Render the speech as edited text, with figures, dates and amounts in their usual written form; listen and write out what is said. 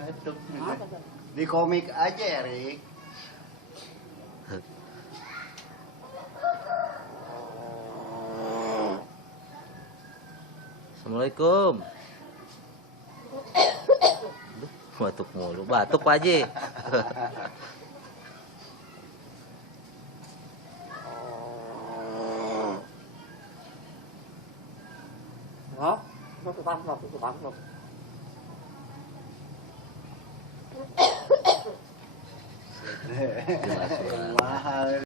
batuk. Di komik aja, Erik. Assalamualaikum. Aduh, batuk mulu. Batuk Pak Haji. Mahal.